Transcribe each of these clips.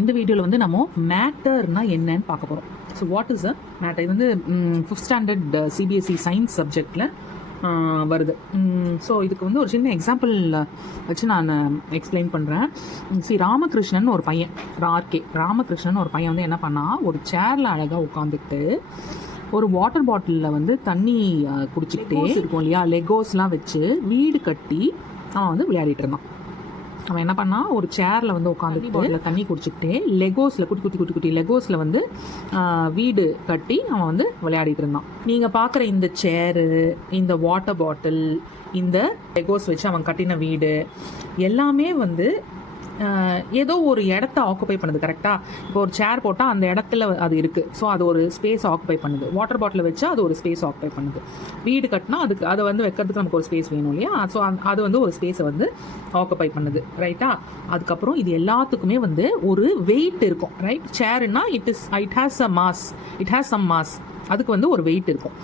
இந்த வீடியோவில் வந்து நம்ம மேட்டர்னா என்னன்னு பார்க்க போகிறோம். So what is a matter? இது வந்து 5th ஸ்டாண்டர்ட் சிபிஎஸ்சி சயின்ஸ் சப்ஜெக்டில் வருது. ஸோ இதுக்கு வந்து ஒரு சின்ன எக்ஸாம்பிள் வச்சு நான் எக்ஸ்பிளைன் பண்ணுறேன். ராமகிருஷ்ணன் ஒரு பையன், ராமகிருஷ்ணன் ஒரு பையன் வந்து என்ன பண்ணால், ஒரு சேரில் அழகாக உட்காந்துக்கிட்டு ஒரு வாட்டர் பாட்டிலில் வந்து தண்ணி குடிச்சிக்கிட்டே இருக்கும் இல்லையா, லெகோஸ்லாம் வச்சு வீடு கட்டி அவன் வந்து விளையாடிட்டு இருந்தான். அவன் என்ன பண்ணால், ஒரு சேரில் வந்து உட்காந்து பாட்டில் தண்ணி குடிச்சிக்கிட்டே லெகோஸில் குட்டி லெகோஸில் வந்து வீடு கட்டி அவன் வந்து விளையாடிட்டு இருந்தான். நீங்கள் பார்க்குற இந்த சேரு, இந்த வாட்டர் பாட்டில், இந்த லெகோஸ் வச்சு அவன் கட்டின வீடு எல்லாமே வந்து ஏதோ ஒரு இடத்த ஆக்குப்பை பண்ணுது. கரெக்டாக? இப்போ ஒரு சேர் போட்டால் அந்த இடத்துல அது இருக்குது, ஸோ அது ஒரு ஸ்பேஸ் ஆக்குப்பை பண்ணுது. வாட்டர் பாட்டில் வச்சா அது ஒரு ஸ்பேஸ் ஆக்குப்பை பண்ணுது. வீடு கட்டினா அதுக்கு அதை வந்து வைக்கிறதுக்கு நமக்கு ஒரு ஸ்பேஸ் வேணும் இல்லையா, ஸோ அது வந்து ஒரு ஸ்பேஸை வந்து ஆக்குப்பை பண்ணுது. ரைட்டா? அதுக்கப்புறம் இது எல்லாத்துக்குமே வந்து ஒரு வெயிட் இருக்கும். ரைட்? சேர்னா இட் ஹேஸ் சம் மாஸ். அதுக்கு வந்து ஒரு வெயிட் இருக்கும்.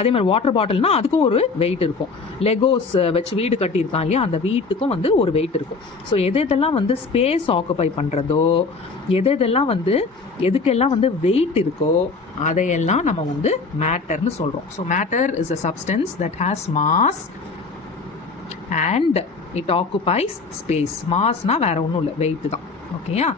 அதே மாதிரி வாட்டர் பாட்டில்னா அதுக்கும் ஒரு வெயிட் இருக்கும். லெகோஸ் வச்சு வீடு கட்டியிருக்கான் இல்லையா, அந்த வீட்டுக்கும் வந்து ஒரு வெயிட் இருக்கும். ஸோ எதெல்லாம் வந்து ஸ்பேஸ் ஆக்குப்பை பண்ணுறதோ, எதெல்லாம் வந்து எதுக்கெல்லாம் வந்து வெயிட் இருக்கோ அதையெல்லாம் நம்ம வந்து மேட்டர்னு சொல்கிறோம். So matter is a substance that has mass and it occupies space. மாஸ்னால் வேற ஒன்றும் இல்லை, வெயிட் தான். ஓகேயா?